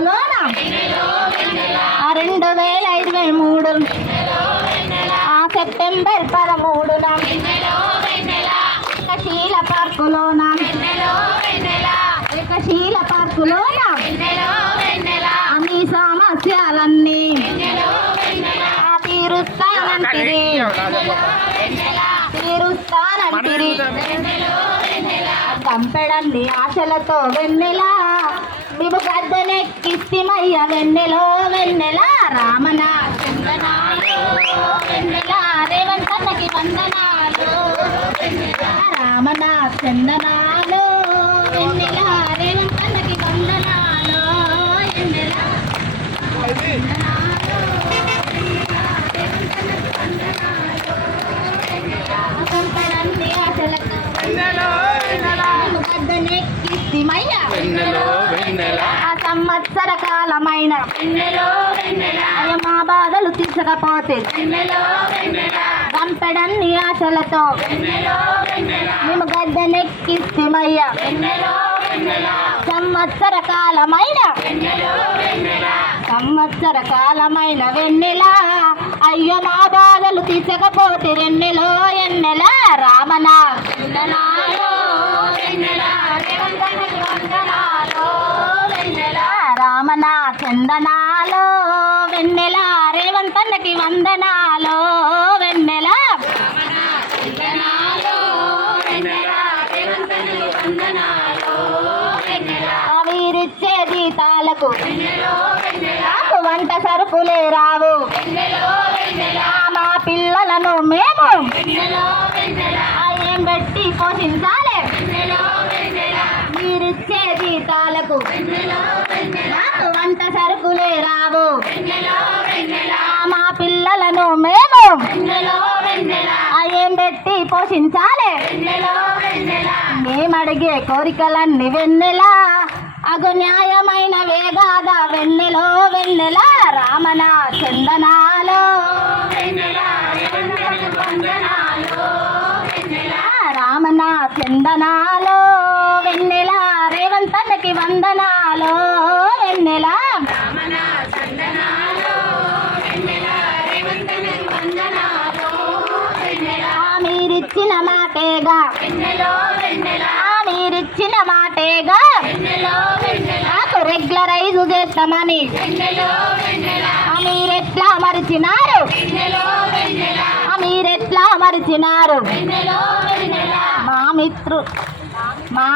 పార్కులోన 2023 September 13న Ekashila పార్కులోన మీ సమస్యలన్నీ తీరుస్తానంటిరి కంపెడండి ఆశలతో వెన్నెలా మేము గద్దెనెక్కిస్తిమయ్య వెన్నెలో వెన్నెల రామన చందనాలు వెన్నెల రేవంతన్నకి వందనాలు రామన చందనాలు వెన్నెల రేవంతన్నకి వందనాలు వెన్నెల కంపెడండి ఆశలతో గద్దెనెక్కిస్తిమయ్య సంవత్సర కాలమైన మా బాధలు తీసకపోతే గంపెడన్ని ఆశలతో మేము గద్దెనెక్కిస్తిమయ్య సంవత్సర కాలమైన వెన్నెలా అయ్యో మా బాధలు తీసకపోతే ఎన్నెలో ఎన్నెల రామన రామన చందనాలో వెన్నెల రేవంతన్నకి వందనాలో వెన్నెల వీరిచ్చే జీతాలకు నాకు వంట సరుకులే రావు మా పిల్లలను మేము ఏం పెట్టి పోషించాలి మీరిచ్చే జీతాలకు నాకు వంట సరుకులే రావు మా పిల్లలను మేము ఏం పెట్టి పోషించాలి మేమడిగే కోరికలన్నీ వెన్నెలా అగు న్యాయమైన వేగాదా వెన్నెలో వెన్నెల రామన చందనాలో రామన చందనాలో వెన్నెల రేవంతన్నకి వందనాలో వెన్నెల మీరిచ్చిన మాటేగా నాకు రెగ్యులరైజ్ చేస్తామని మీరెట్లా మరిచినారు మా